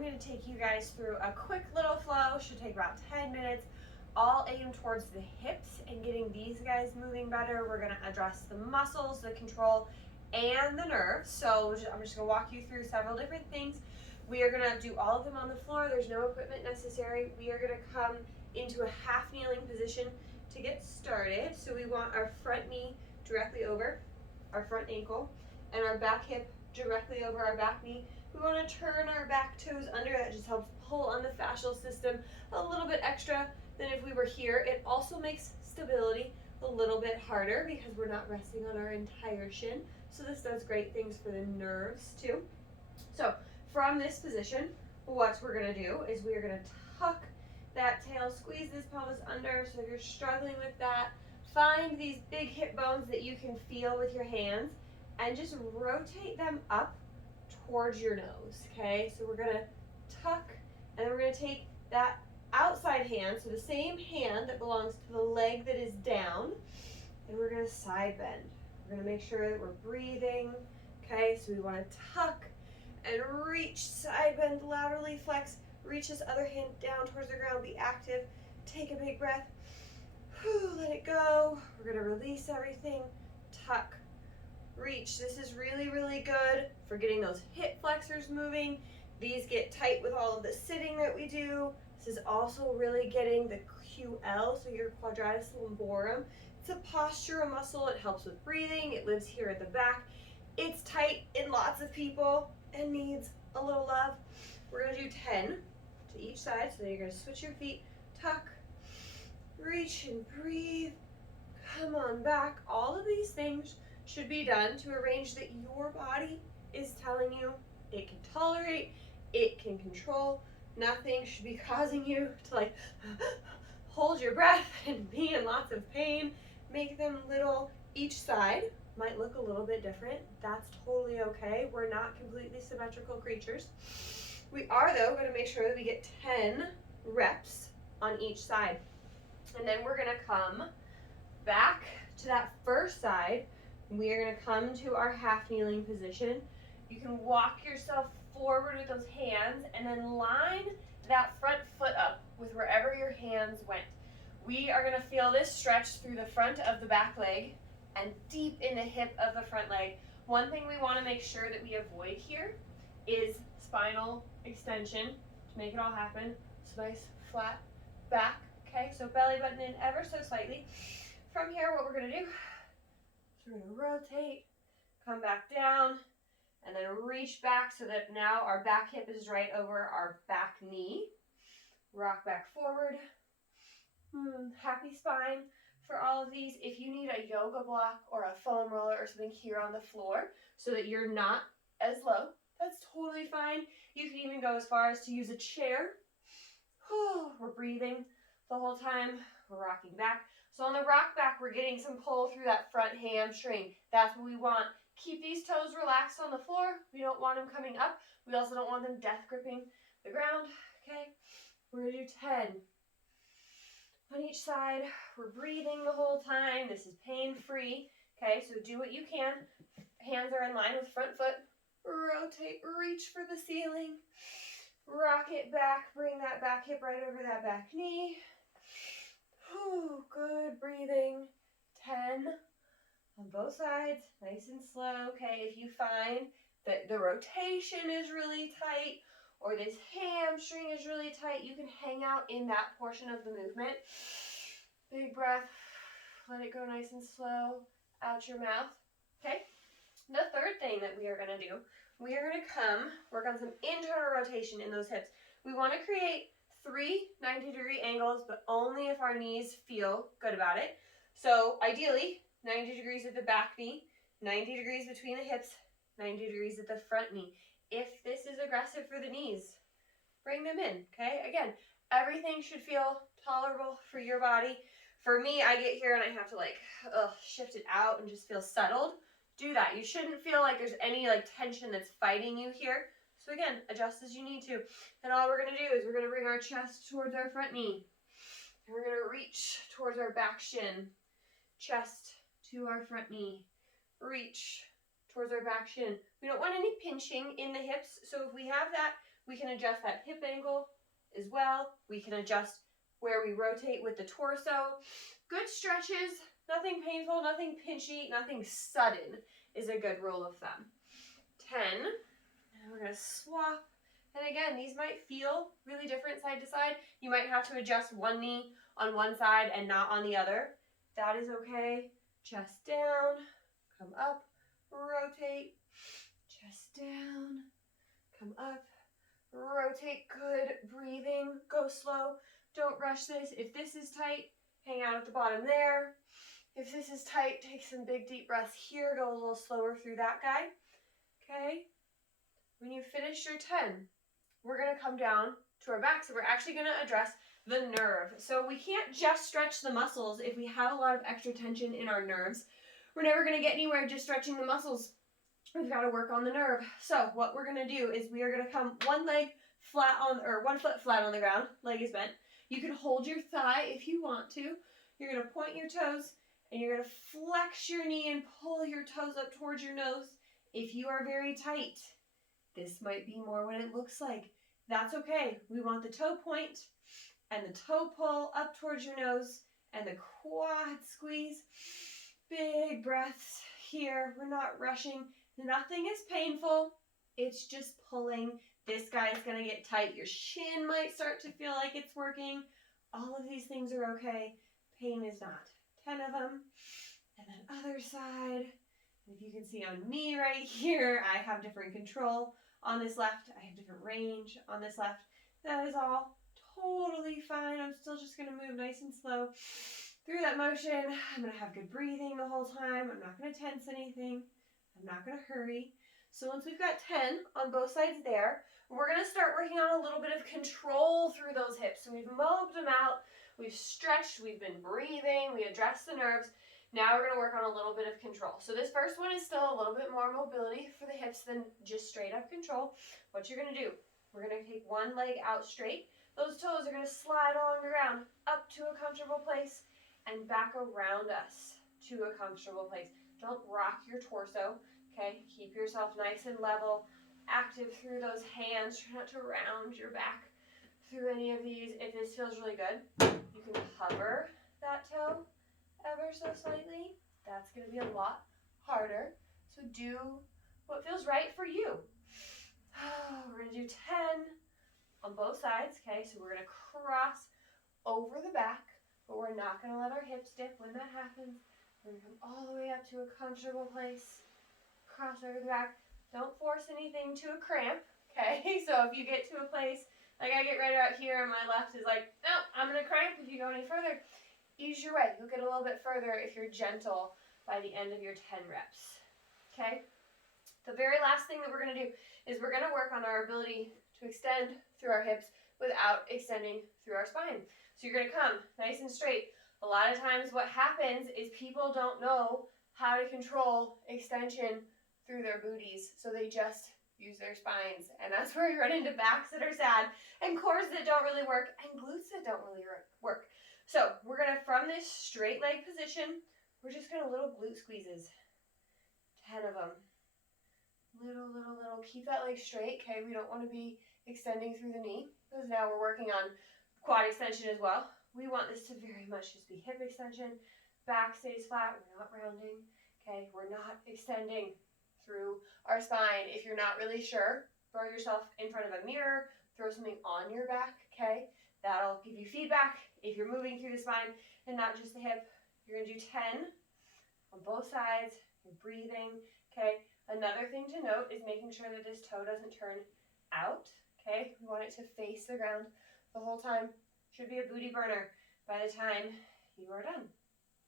I'm going to take you guys through a quick little flow, should take about 10 minutes, all aimed towards the hips and getting these guys moving better. We're going to address the muscles, the control, and the nerves. So I'm just going to walk you through several different things. We are going to do all of them on the floor. There's no equipment necessary. We are going to come into a half kneeling position to get started. So we want our front knee directly over our front ankle and our back hip directly over our back knee. We want to turn our back toes under. That just helps pull on the fascial system a little bit extra than if we were here. It also makes stability a little bit harder because we're not resting on our entire shin. So this does great things for the nerves too. So from this position, what we're going to do is we're going to tuck that tail, squeeze this pelvis under. So if you're struggling with that, find these big hip bones that you can feel with your hands and just rotate them up towards your nose, okay? So we're going to tuck, and then we're going to take that outside hand, so the same hand that belongs to the leg that is down, and we're going to side bend. We're going to make sure that we're breathing, okay? So we want to tuck and reach, side bend, laterally flex, reach this other hand down towards the ground, be active, take a big breath, let it go. We're going to release everything, tuck, reach. This is really, really good for getting those hip flexors moving. These get tight with all of the sitting that we do. This is also really getting the QL, so your quadratus lumborum. It's a postural muscle. It helps with breathing. It lives here at the back. It's tight in lots of people and needs a little love. We're going to do 10 to each side. So then you're going to switch your feet, tuck, reach and breathe. Come on back. All of these things should be done to arrange that your body is telling you it can tolerate, it can control. Nothing should be causing you to like hold your breath and be in lots of pain. Make them little. Each side might look a little bit different. That's totally okay. We're not completely symmetrical creatures. We are, though, going to make sure that we get 10 reps on each side. And then we're going to come back to that first side. We are going to come to our half kneeling position. You can walk yourself forward with those hands and then line that front foot up with wherever your hands went. We are going to feel this stretch through the front of the back leg and deep in the hip of the front leg. One thing we want to make sure that we avoid here is spinal extension to make it all happen. So nice flat back. Okay, so belly button in ever so slightly. From here, what we're going to do, we're going to rotate, come back down, and then reach back so that now our back hip is right over our back knee. Rock back forward. Happy spine for all of these. If you need a yoga block or a foam roller or something here on the floor so that you're not as low, that's totally fine. You can even go as far as to use a chair. We're breathing the whole time. We're rocking back. So on the rock back, we're getting some pull through that front hamstring. That's what we want. Keep these toes relaxed on the floor. We don't want them coming up. We also don't want them death gripping the ground. Okay, we're going to do 10 on each side. We're breathing the whole time. This is pain-free. Okay, so do what you can. Hands are in line with front foot. Rotate, reach for the ceiling. Rock it back. Bring that back hip right over that back knee. Good breathing. 10 on both sides, nice and slow. Okay, if you find that the rotation is really tight or this hamstring is really tight, you can hang out in that portion of the movement. Big breath. Let it go nice and slow out your mouth. Okay, the third thing that we are going to do, we are going to work on some internal rotation in those hips. We want to create 3 90-degree angles, but only if our knees feel good about it. So ideally, 90 degrees at the back knee, 90 degrees between the hips, 90 degrees at the front knee. If this is aggressive for the knees, bring them in, okay? Again, everything should feel tolerable for your body. For me, I get here and I have to like shift it out and just feel settled. Do that. You shouldn't feel like there's any like tension that's fighting you here. So again, adjust as you need to. And all we're going to do is we're going to bring our chest towards our front knee. And we're going to reach towards our back shin. Chest to our front knee. Reach towards our back shin. We don't want any pinching in the hips. So if we have that, We can adjust that hip angle as well. We can adjust where we rotate with the torso. Good stretches, nothing painful, nothing pinchy, nothing sudden is a good rule of thumb. 10, and we're gonna swap. And again, these might feel really different side to side. You might have to adjust one knee on one side and not on the other. That is okay. Chest down, come up, rotate, chest down, come up, rotate. Good breathing, go slow. Don't rush this. If this is tight, hang out at the bottom there. If this is tight, take some big deep breaths here. Go a little slower through that guy. Okay? When you finish your 10, we're going to come down to our back. So we're actually going to address the nerve. So we can't just stretch the muscles if we have a lot of extra tension in our nerves. We're never going to get anywhere just stretching the muscles. We've got to work on the nerve. So what we're going to do is we are going to come one foot flat on the ground, leg is bent. You can hold your thigh if you want to. You're going to point your toes and you're going to flex your knee and pull your toes up towards your nose. If you are very tight, this might be more what it looks like. That's okay. We want the toe point and the toe pull up towards your nose and the quad squeeze. Big breaths here. We're not rushing. Nothing is painful. It's just pulling. This guy's going to get tight. Your shin might start to feel like it's working. All of these things are okay. Pain is not. 10 of them. And then other side. If you can see on me right here, I have different control on this left. I have different range on this left. That is all totally fine. I'm still just going to move nice and slow through that motion. I'm going to have good breathing the whole time. I'm not going to tense anything. I'm not going to hurry. So once we've got 10 on both sides there, we're going to start working on a little bit of control through those hips. So we've mobbed them out, we've stretched, we've been breathing, we addressed the nerves. Now we're going to work on a little bit of control. So this first one is still a little bit more mobility for the hips than just straight up control. What you're going to do, we're going to take one leg out straight. Those toes are going to slide along the ground up to a comfortable place and back around us to a comfortable place. Don't rock your torso, okay? Keep yourself nice and level, active through those hands. Try not to round your back through any of these. If this feels really good, you can hover that toe ever so slightly. That's going to be a lot harder. So do what feels right for you. We're going to do 10 on both sides, okay? So we're going to cross over the back, but we're not going to let our hips dip when that happens. We're going to come all the way up to a comfortable place. Cross over the back. Don't force anything to a cramp, okay? So if you get to a place, like I get right out here and my left is like, no, I'm going to cramp if you go any further. Ease your way. You'll get a little bit further if you're gentle by the end of your 10 reps, okay? The very last thing that we're going to do is we're going to work on our ability to extend through our hips without extending through our spine. So you're going to come nice and straight. A lot of times what happens is people don't know how to control extension through their booties, so they just use their spines, and that's where you run into backs that are sad, and cores that don't really work, and glutes that don't really work. So we're going to, from this straight leg position, we're just going to little glute squeezes. 10 of them. Little. Keep that leg straight, okay? We don't want to be extending through the knee, because now we're working on quad extension as well. We want this to very much just be hip extension. Back stays flat. We're not rounding, okay? We're not extending through our spine. If you're not really sure, throw yourself in front of a mirror. Throw something on your back, okay? That'll give you feedback if you're moving through the spine and not just the hip. You're going to do 10 on both sides. You're breathing, okay? Another thing to note is making sure that this toe doesn't turn out, okay? We want it to face the ground the whole time. Should be a booty burner by the time you are done.